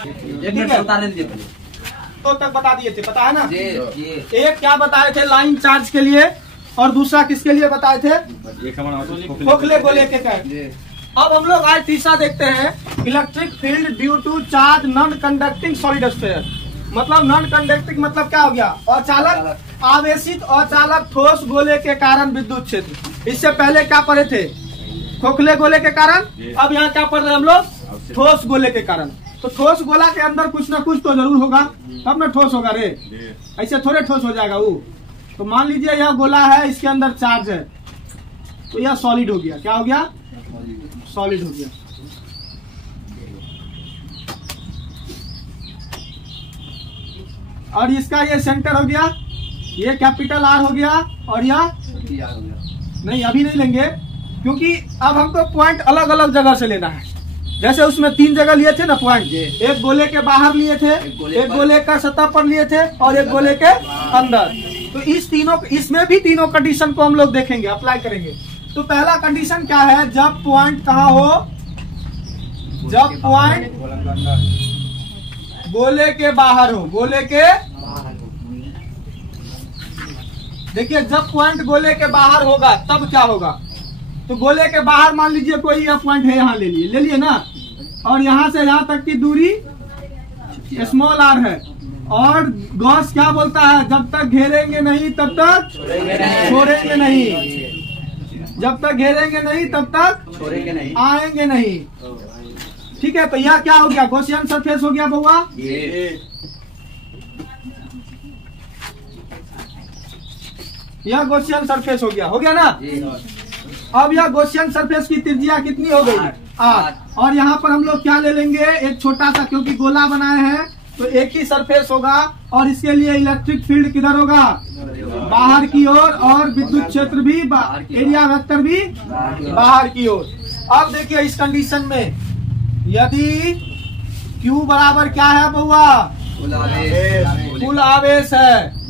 एक मिनट बता दीजिए तो तक बता दिए थे, पता है ना? ये एक क्या बताए थे लाइन चार्ज के लिए और दूसरा किसके लिए बताए थे? खोखले गोले के तहत। अब हम लोग आज तीसरा देखते हैं, electric field due to charge non conducting solid sphere. मतलब नॉन कंडक्टिंग मतलब क्या हो गया? अचालक आवेशित अचालक ठोस गोले के कारण विद्युत क्षेत्र। इससे पहले क्या पढ़े थे? खोखले गोले के कारण। अब यहाँ क्या पढ़ रहे हैं हम लोग? ठोस गोले के कारण। तो ठोस गोला के अंदर कुछ ना कुछ तो जरूर होगा, तब ना ठोस होगा रे, ऐसे थोड़े ठोस हो जाएगा वो। तो मान लीजिए यह गोला है, इसके अंदर चार्ज है, तो यह सॉलिड हो गया। क्या हो गया? सॉलिड हो गया। और इसका ये सेंटर हो गया, ये कैपिटल आर हो गया, और यह नहीं, अभी नहीं लेंगे क्योंकि अब हमको पॉइंट अलग अलग जगह से लेना है। जैसे उसमें 3 जगह लिए थे ना पॉइंट, एक गोले के बाहर लिए थे, एक गोले का सतह पर लिए थे, और एक गोले के अंदर। तो इसमें भी तीनों कंडीशन को हम लोग देखेंगे, अप्लाई करेंगे। तो पहला कंडीशन क्या है? जब पॉइंट कहाँ हो? जब पॉइंट गोले के बाहर हो। गोले के देखिए, जब पॉइंट गोले के बाहर होगा तब क्या होगा? तो गोले के बाहर मान लीजिए कोई यह पॉइंट है, यहाँ ले लिए ना, और यहाँ से यहाँ तक की दूरी स्मॉल आर है। और गॉस क्या बोलता है? जब तक घेरेंगे नहीं तब तक छोड़ेंगे नहीं, जब तक घेरेंगे नहीं तब तक छोड़ेंगे नहीं, आएंगे नहीं। ठीक है, तो यह क्या हो गया? गॉसियन सरफेस हो गया बउआ। यह गॉसियन सरफेस हो गया ना? अब यह गॉसियन सरफेस की त्रिज्या कितनी हो गई? 8। और यहाँ पर हम लोग क्या ले लेंगे? एक छोटा सा, क्योंकि गोला बनाए हैं तो एक ही सरफेस होगा, और इसके लिए इलेक्ट्रिक फील्ड किधर होगा? बाहर की ओर, और विद्युत क्षेत्र भी, एरिया वेक्टर भी बाहर की ओर। अब देखिए इस कंडीशन में यदि Q बराबर क्या है बउआ? कुल आवेश है।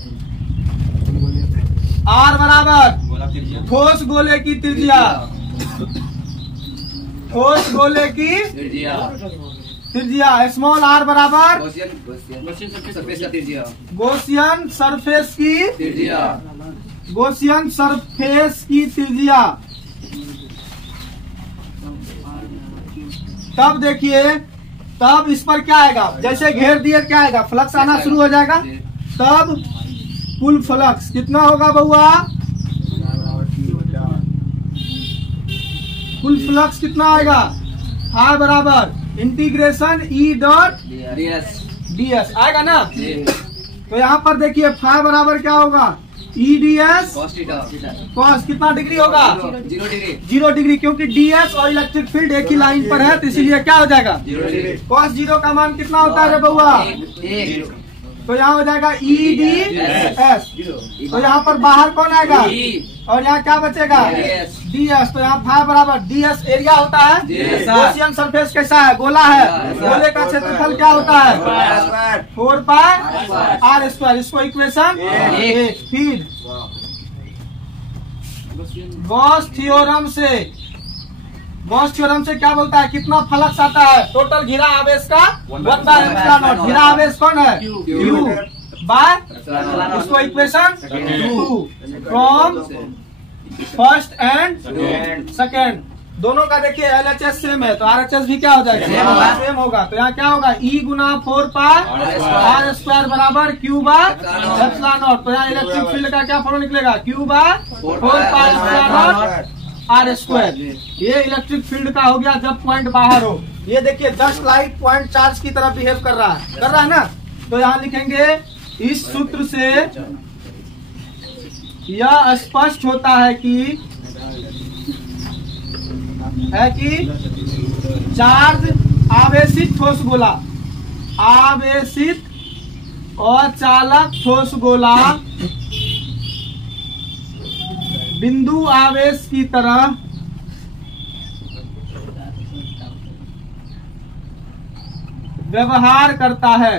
R बराबर ठोस गोले की त्रिज्या, ठोस गोले की त्रिज्या। स्मॉल r बराबर गॉसियन सरफेस की त्रिज्या, गॉसियन सरफेस की त्रिज्या। तब देखिए, तब इस पर क्या आएगा? जैसे घेर दिए क्या आएगा? फ्लक्स आना शुरू हो जाएगा। तब कुल फ्लक्स कितना होगा बउआ? कुल फ्लक्स कितना आएगा? I बराबर इंटीग्रेशन E डॉट ds आएगा ना? तो यहाँ पर देखिए फाई बराबर क्या होगा? E ds कॉस कितना डिग्री होगा? 0 डिग्री, क्योंकि ds और इलेक्ट्रिक फील्ड एक ही लाइन पर है, तो इसीलिए क्या हो जाएगा? कॉस 0 का मान कितना होता है रे बउआ? तो यहाँ हो जाएगा E ds। तो यहाँ पर बाहर कौन आएगा? और यहाँ क्या बचेगा? ds। तो यहाँ फाई बराबर ds एरिया होता है। गॉसियन सरफेस कैसा है? गोला है। गोले का क्षेत्रफल क्या होता है? 4 पाई आर स्क्वायर। इसको इक्वेशन 1। फिर गॉस थ्योरम से क्या बोलता है? कितना फ्लक्स आता है? टोटल घिरा आवेश का 1/ε0। घिरा आवेश कौन है? Q बाय, इसको equation 2 from first and second. दोनों का देखिए LHS सेम है, तो RHS भी क्या हो जाएगा? सेम होगा। तो यहाँ क्या होगा? E गुना 4 पाई आर स्क्वायर बराबर Q बाय ε0। तो यहाँ इलेक्ट्रिक फील्ड का क्या फॉर्मूला निकलेगा? Q by 4 pi ε0 R square. ये इलेक्ट्रिक फील्ड का हो गया जब पॉइंट बाहर हो। ये देखिए जस्ट लाइक पॉइंट चार्ज की तरह बिहेव कर रहा है ना? तो यहाँ लिखेंगे, इस सूत्र से यह स्पष्ट होता है कि चार्ज आवेशित ठोस गोला, आवेशित अचालक ठोस गोला बिंदु आवेश की तरह व्यवहार करता है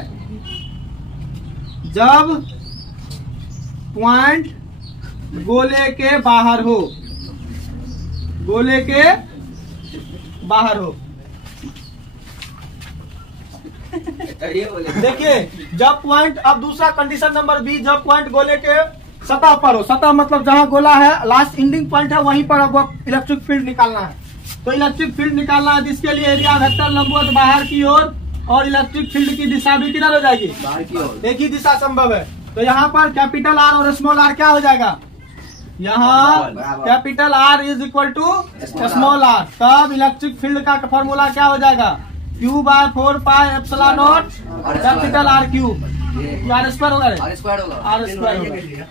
जब पॉइंट गोले के बाहर हो, गोले के बाहर हो। देखिए जब पॉइंट, अब दूसरा कंडीशन नंबर बी, जब पॉइंट गोले के सतह पर हो, सतह मतलब जहां गोला है लास्ट एंडिंग पॉइंट है वहीं पर अब इलेक्ट्रिक फील्ड निकालना है। तो इलेक्ट्रिक फील्ड निकालना है जिसके लिए एरिया वेक्टर लंबवत बाहर की ओर और इलेक्ट्रिक फील्ड की दिशा भी किधर हो जाएगी, बाहर की ओर। एक ही दिशा संभव है। तो यहाँ पर कैपिटल आर और स्मॉल आर क्या हो जाएगा, यहाँ capital R is equal to small R, तब इलेक्ट्रिक फील्ड का फॉर्मूला क्या हो जाएगा, Q by 4 pi epsilon naught capital R cube, R square होगा, आर स्क्वायर होगा, आर स्क्वायर होगा।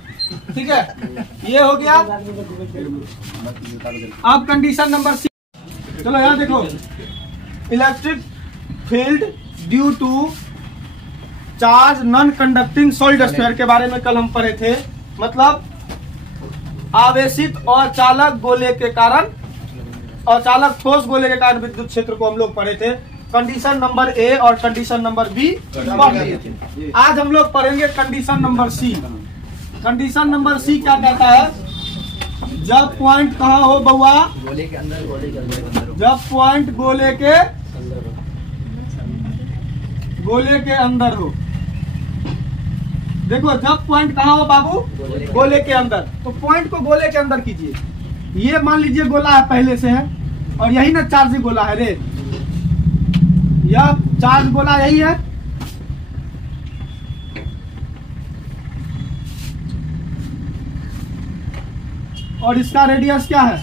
ठीक है, ये हो गया। अब कंडीशन नंबर सी, चलो यहाँ देखो, electric field due to charge non conducting solid sphere के बारे में कल हम पढ़े थे, मतलब आवेशित और चालक गोले के कारण, और चालक ठोस गोले के कारण विद्युत क्षेत्र को हम लोग पढ़े थे। कंडीशन नंबर ए और कंडीशन नंबर बी पढ़ लिए थे। आज हम लोग पढ़ेंगे condition number C. Condition number C क्या कहता है, जब पॉइंट कहाँ हो बउआ, गोले के अंदर, गोले के अंदर, जब पॉइंट गोले के अंदर हो। देखो जब पॉइंट कहाँ हो बाबू, गोले के अंदर, तो पॉइंट को गोले के अंदर कीजिए। ये मान लीजिए गोला है पहले से है, और यही ना चार्ज गोला है रे, यह चार्ज गोला यही है। और इसका रेडियस क्या है,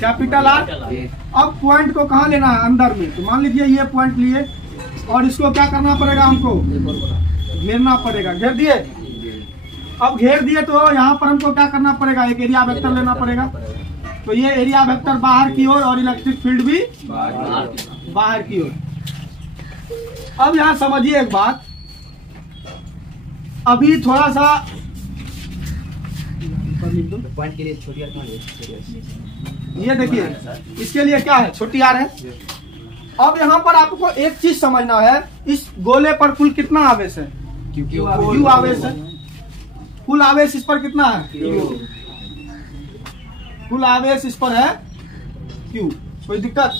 कैपिटल आर। अब पॉइंट को कहाँ लेना है, अंदर में। तो मान लीजिए ये पॉइंट लिए, और इसको क्या करना पड़ेगा, हमको घेरना पड़ेगा। घेर दिए, अब घेर दिए तो यहाँ पर हमको क्या करना पड़ेगा, एक एरिया वेक्टर लेना पड़ेगा। तो ये एरिया वेक्टर बाहर की ओर और इलेक्ट्रिक फील्ड भी बाहर की ओर। अब यहाँ समझिए एक बात, अभी थोड़ा सा पॉइंट के लिए छोटी ये देखिए, इसके लिए क्या है, छोटी आर है। अब यहाँ पर आपको एक चीज समझना है, इस गोले पर कुल कितना आवेश है, क्यू आवेश है। कुल आवेश इस पर कितना है, कुल आवेश इस पर है क्यू। कोई दिक्कत,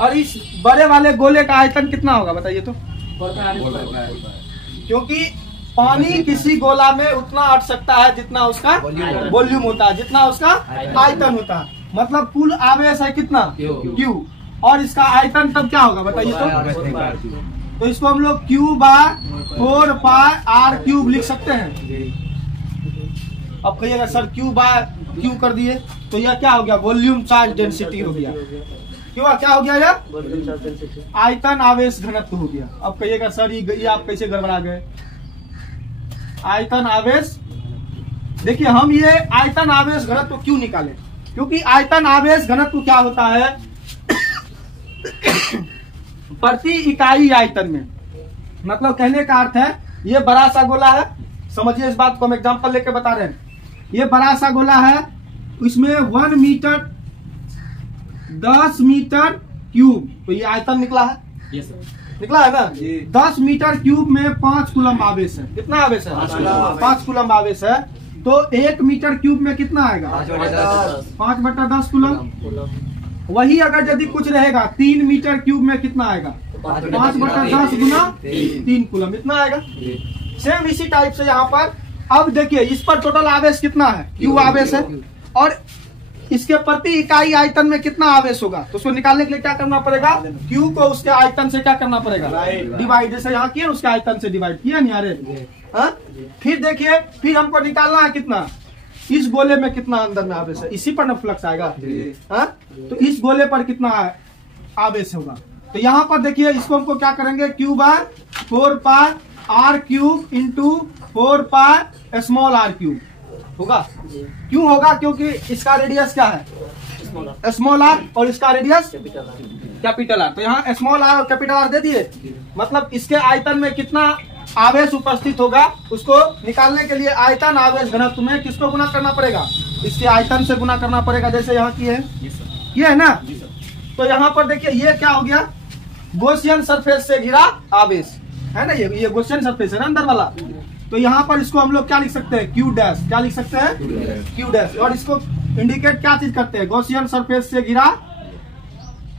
और इस बड़े वाले गोले का आयतन कितना होगा बताइए तो, क्योंकि पानी किसी गोला में उतना अट सकता है जितना उसका वॉल्यूम होता है, जितना उसका आयतन होता है। मतलब कुल आवेश है कितना, क्यू, और इसका आयतन तब क्या होगा बताइए तो इसको हम लोग Q by 4 pi R cube लिख सकते हैं। अब कहिएगा सर Q बाय Q कर दिए तो यह क्या हो गया, वॉल्यूम चार्ज डेंसिटी हो गया। क्यों, क्या हो गया यह, आयतन आवेश घनत्व हो गया। अब कहिएगा सर ये आप कैसे गड़बड़ा गए, आयतन आवेश। देखिए हम ये आयतन आवेश घनत्व क्यों निकाले, क्योंकि आयतन आवेश घनत्व क्या होता है, प्रति इकाई आयतन में। मतलब कहने का अर्थ है, ये बड़ा सा गोला है, समझिए इस बात को, हम एग्जांपल लेके बता रहे हैं। ये बड़ा सा गोला है, इसमें 1 मीटर 10 मीटर क्यूब, तो ये आयतन निकला है, निकला है ना। 10 मीटर क्यूब में 5 कूलम आवेश है। कितना आवेश है, 5 कूलम आवेश है। तो 1 मीटर क्यूब में कितना आएगा, 5/10 कूलम। वही अगर यदि कुछ रहेगा 3 मीटर क्यूब में कितना आएगा, 5/10 गुना 3 कूलम, इतना आएगा। सेम इसी टाइप से यहाँ पर, अब देखिए इस पर टोटल आवेश कितना है, क्यू आवेश है, और इसके प्रति इकाई आयतन में कितना आवेश होगा। तो उसको निकालने के लिए क्या करना पड़ेगा, क्यू को उसके आयतन से क्या करना पड़ेगा, डिवाइड। जैसे यहाँ किया उसके आयतन से डिवाइड किया नहीं यारे। फिर देखिए, फिर हमको निकालना है कितना, इस गोले में कितना अंदर में आवेश है, इसी पर ना फ्लक्स आएगा। तो इस गोले पर कितना आवेश होगा। तो यहाँ पर देखिए, इसको हमको क्या करेंगे, Q by 4 pi R cube into 4 pi small R cube होगा। क्यों होगा, क्योंकि इसका रेडियस क्या है, स्मॉल आर, और इसका रेडियस कैपिटल आर। तो यहाँ स्मॉल आर और कैपिटल आर दे दिए, मतलब इसके आयतन में कितना आवेश उपस्थित होगा, उसको निकालने के लिए आयतन आवेश घनत्व में किसको गुना करना पड़ेगा, इसके आयतन से गुना करना पड़ेगा। जैसे यहाँ की है, ये है ना। तो यहाँ पर देखिए ये क्या हो गया, गॉसियन सरफेस से घिरा आवेश है ना, ये गॉसियन सरफेस है ना अंदर वाला। तो यहाँ पर इसको हम लोग क्या लिख सकते हैं, Q डैश, क्या लिख सकते हैं, Q डैश। और इसको इंडिकेट क्या चीज करते हैं, गॉसियन सरफेस से घिरा,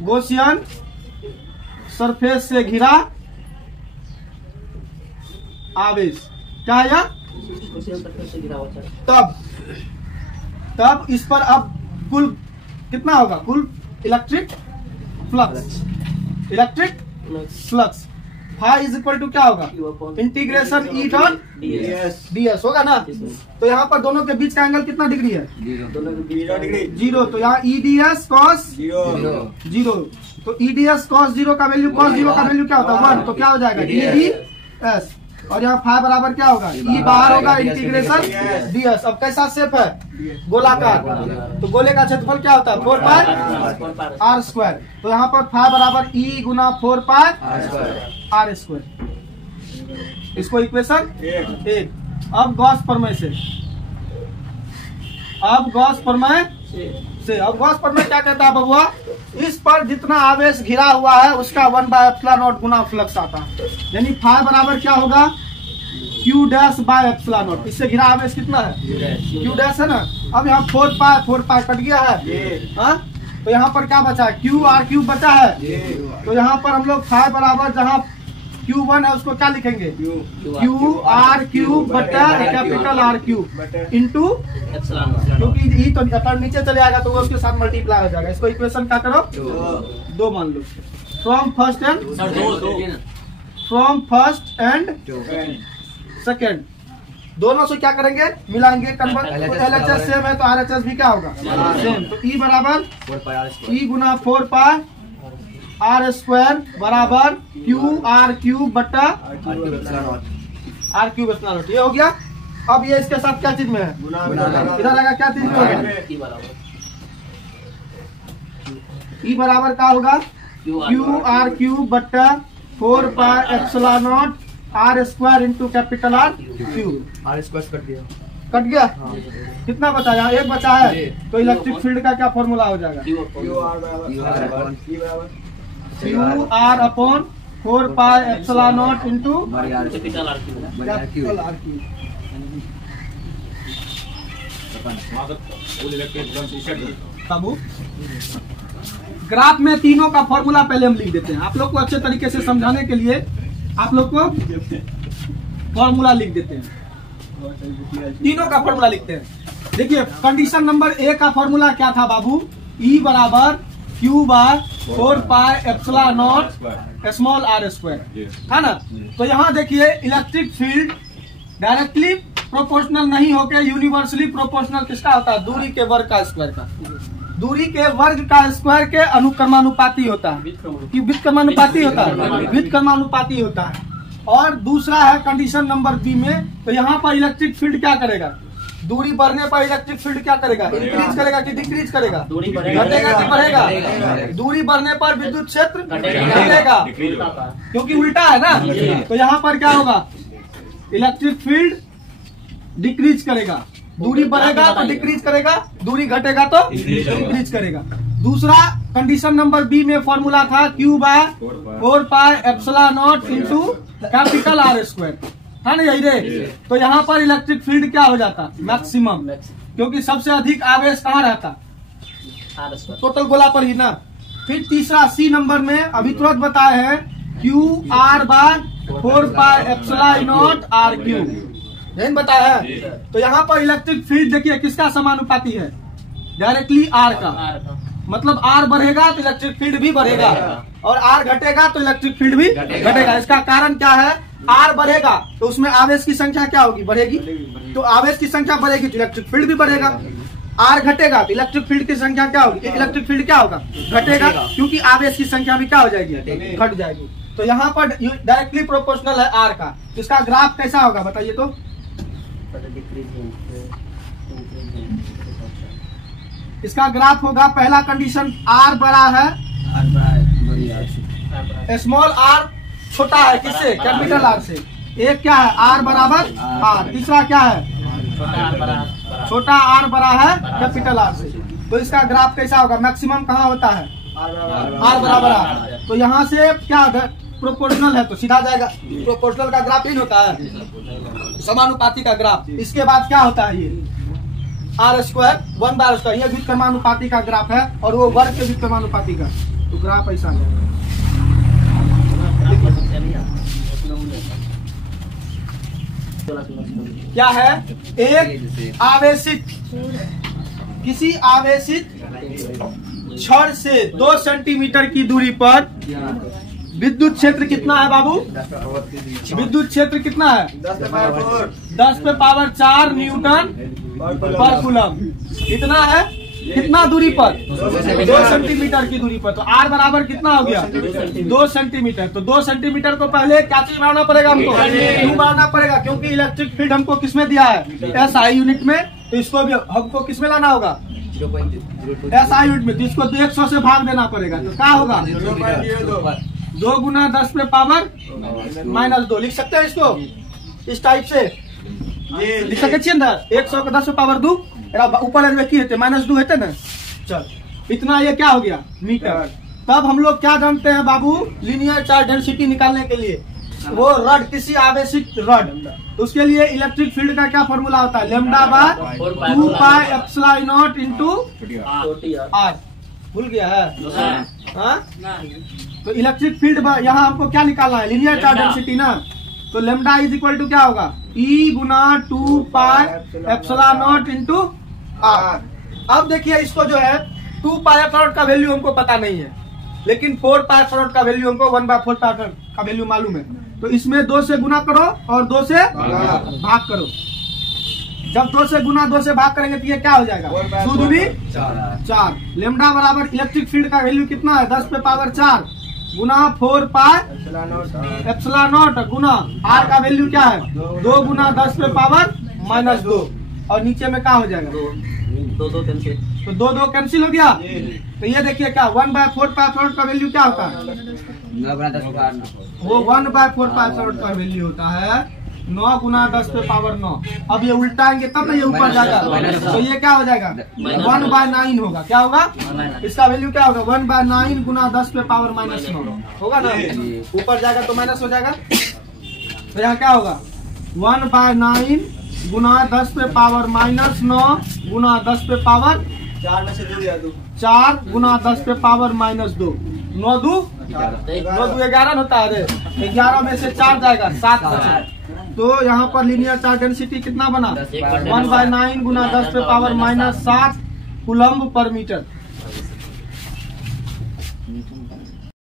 गॉसियन सरफेस से घिरा आवेश क्या है यह? तब इस पर अब कुल कितना होगा? कुल electric flux phi is equal to क्या होगा? इंटीग्रेशन ई डॉट ds होगा ना। तो यहाँ पर दोनों के बीच का एंगल कितना डिग्री है? 0। तो यहाँ EDS cos 0। तो EDS cos 0 का वैल्यू क्या होता है? 1। तो क्या हो जाएगा? EDS। और यहाँ फाई बराबर क्या होगा? E बाहर होगा, इंटीग्रेशन ds। अब कैसा शेप है? गोलाकार। तो गोले का क्षेत्रफल क्या होता है? 4 पाई r स्क्वायर। तो यहाँ पर फाई बराबर E गुना 4 पाई r स्क्वायर। इसको इक्वेशन 1। अब गॉस प्रमेय क्या कहता है बबुआ? इस पर जितना आवेश घिरा हुआ है उसका 1/ε0 गुना फ्लक्स आता है। यानी फाई बराबर क्या होगा? Q dash by ε0। इससे घिरा आवेश कितना है? Q डैश है ना। अब यहाँ 4 पाई कट गया है। हाँ? तो यहाँ पर क्या बचा है? QR³ बचा है। तो यहाँ पर हम लोग फाई बराबर जहाँ Q1 है उसको क्या लिखेंगे? QR³ बटा कैपिटल R³ इंटू, क्योंकि ई तो नीचे चले आएगा तो वो उसके साथ मल्टीप्लाई हो जाएगा। इसको इक्वेशन क्या करो? 2 मान लो। फ्रॉम फर्स्ट एंड सेकेंड दोनों से क्या करेंगे? मिलाएंगे, कन्वर्ट। LHS सेम है तो RHS भी क्या होगा? सेम। तो E बराबर E गुना 4 पाई r स्क्वायर बराबर QR³ बटा R³/0। ये हो गया। अब ये इसके साथ क्या चीज में है? इधर आएगा क्या चीज में होगा? E बराबर क्या होगा? QR³ बटा 4 pi ε0 r square into capital R³ cut गया। कितना बचा? यहाँ 1 बचा है। तो इलेक्ट्रिक फील्ड का क्या फॉर्मूला हो जाएगा? QR upon 4 pi ε0 into capital R³। बाबू ग्राफ में तीनों का फॉर्मूला पहले हम लिख देते हैं। आप लोग को अच्छे तरीके से समझाने के लिए आप लोग को फॉर्मूला लिख देते हैं। तीनों का फॉर्मूला लिखते हैं। देखिए कंडीशन नंबर 1 का फॉर्मूला क्या था बाबू? E बराबर Q/4 पाई ε0 स्मॉल r स्क्वायर है ना। तो यहाँ देखिए इलेक्ट्रिक फील्ड डायरेक्टली प्रोपोर्शनल नहीं होकर यूनिवर्सली प्रोपोर्शनल किसका होता है? दूरी के वर्ग का स्क्वायर का। दूरी के वर्ग का स्क्वायर के अनुक्रमानुपाती होता है कि व्युत्क्रमानुपाती होता है? व्युत्क्रमानुपाती होता है। और दूसरा है कंडीशन नंबर बी में। तो यहाँ पर इलेक्ट्रिक फील्ड क्या करेगा? दूरी बढ़ने पर इलेक्ट्रिक फील्ड क्या करेगा? इंक्रीज करेगा कि डिक्रीज करेगा? घटेगा कि बढ़ेगा? दूरी बढ़ने पर विद्युत क्षेत्र घटेगा, क्योंकि उल्टा है ना। तो यहाँ पर क्या होगा? इलेक्ट्रिक फील्ड डिक्रीज करेगा। दूरी बढ़ेगा तो डिक्रीज करेगा, दूरी घटेगा तो इंक्रीज करेगा। दूसरा कंडीशन नंबर बी में फॉर्मूला था Q/4 पाई ε0 इंटू कैपिटल R स्क्वायर है ना, यही रे। तो यहाँ पर इलेक्ट्रिक फील्ड क्या हो जाता? मैक्सिमम, क्योंकि सबसे अधिक आवेश कहाँ रहता? टोटल गोला पर ही ना। फिर तीसरा सी नंबर में अभी तुरंत बताए हैं QR/4 पाई ε0 R³ नहीं बताया है। तो यहाँ पर इलेक्ट्रिक फील्ड देखिए किसका समानुपाती है? डायरेक्टली R का। मतलब R बढ़ेगा तो इलेक्ट्रिक फील्ड भी बढ़ेगा और R घटेगा तो इलेक्ट्रिक फील्ड भी घटेगा। इसका कारण क्या है? R बढ़ेगा तो उसमें आवेश की संख्या क्या होगी? बढ़ेगी। तो आवेश की संख्या बढ़ेगी तो इलेक्ट्रिक फील्ड भी बढ़ेगा। R घटेगा तो इलेक्ट्रिक फील्ड की संख्या क्या होगी? इलेक्ट्रिक फील्ड क्या होगा? घटेगा, क्योंकि आवेश की संख्या भी क्या हो जाएगी? घट जाएगी। तो यहाँ पर डायरेक्टली प्रोपोर्शनल है R का। इसका ग्राफ कैसा होगा बताइए तो? इसका ग्राफ होगा, पहला कंडीशन R बड़ा है, स्मॉल r छोटा है किससे? कैपिटल R से। एक क्या है? R बराबर R। तीसरा क्या है? छोटा r बड़ा है कैपिटल R से। तो इसका ग्राफ कैसा होगा? मैक्सिमम कहाँ होता है? R बराबर R। तो यहाँ से क्या प्रोपोर्शनल है तो सीधा जाएगा। प्रोपोर्शनल का ग्राफ इन होता है, समानुपाती का ग्राफ। इसके बाद क्या होता है? ये R स्क्वायर 1/r²। ये व्युत्क्रमानुपाती का ग्राफ है और वो वर्ग के व्युत्क्रमानुपाती का। तो ग्राफ ऐसा है। क्या है? एक आवेशित, किसी आवेशित छड़ से 2 सेंटीमीटर की दूरी पर विद्युत क्षेत्र कितना है बाबू? विद्युत क्षेत्र कितना है? 10 पे पावर 4 न्यूटन पर कूलम। इतना है। कितना दूरी पर? 2 सेंटीमीटर की दूरी पर। तो आर बराबर कितना हो गया? 2 सेंटीमीटर। तो 2 सेंटीमीटर को पहले क्या चीज बनाना पड़ेगा हमको? क्यों बनाना पड़ेगा? क्योंकि इलेक्ट्रिक फील्ड हमको किसमें दिया है? SI यूनिट में। तो इसको भी हमको किसमें लाना होगा? SI यूनिट में। तो इसको 100 से भाग देना पड़ेगा। तो क्या होगा? 2 गुना 10 पे पावर -2। लिख सकते हैं इसको इस टाइप से? लिख सकते ना? 100 का 10 पे पावर 2 ऊपर -2 है ना। चल, इतना ये क्या हो गया? मीटर। तब हम लोग क्या जानते हैं बाबू? लीनियर चार्ज डेंसिटी निकालने के लिए वो रड, किसी आवेशित रड, तो उसके लिए इलेक्ट्रिक फील्ड का क्या फॉर्मूला होता है? Lambda by 2 pi epsilon naught into R. भूल गया है? हाँ? तो इलेक्ट्रिक फील्ड यहाँ हमको क्या निकालना है? लीनियर चार्ज डेंसिटी ना। तो लैम्डा इज इक्वल टू क्या होगा? E गुना 2 pi epsilon naught into R. अब देखिए इसको जो है 2 पाई एप्सिलॉन का वैल्यू हमको पता नहीं है, लेकिन 4 पाई एप्सिलॉन का वैल्यू हमको 1/4 पाई का वैल्यू मालूम है। तो इसमें 2 से गुना करो और 2 से भाग करो। जब 2 से गुना 2 से भाग करेंगे तो ये क्या हो जाएगा? 2 दूनी 4। लैम्डा बराबर इलेक्ट्रिक फील्ड का वैल्यू कितना है? 10 पे पावर 4 गुना 4 पाई एप्सिलॉन नॉट गुना आर का वैल्यू क्या है? 2 गुना 10 पे पावर -2। और नीचे में क्या हो जाएगा? 2 कैंसिल। तो 2 कैंसिल हो गया। तो ये देखिए क्या 1/4 पाई एप्सिलॉन का वैल्यू क्या होता है? 9 गुना 10 पावर 9। वो 1/4 पाई एप्सिलॉन का वैल्यू होता है 9 गुना 10 पे पावर 9। अब ये उल्टाएंगे तब ना ये ऊपर जाएगा। तो ये क्या हो जाएगा? 1/9 होगा। क्या होगा? इसका वैल्यू क्या होगा? 1/9 गुना 10 पे पावर -9 होगा ना। ऊपर जाएगा तो माइनस हो जाएगा। तो यहाँ क्या होगा? 1/9 गुना 10 पे पावर -9 गुना 10 पे पावर 4 में से 4 गुना 10 पे पावर -2। 9 2 11 होता है। 11 में से 4 जाएगा 7। तो यहाँ पर लीनियर चार्ज डेंसिटी कितना बना? 1/9 गुना 10 पे पावर -7 कूलम्ब पर मीटर।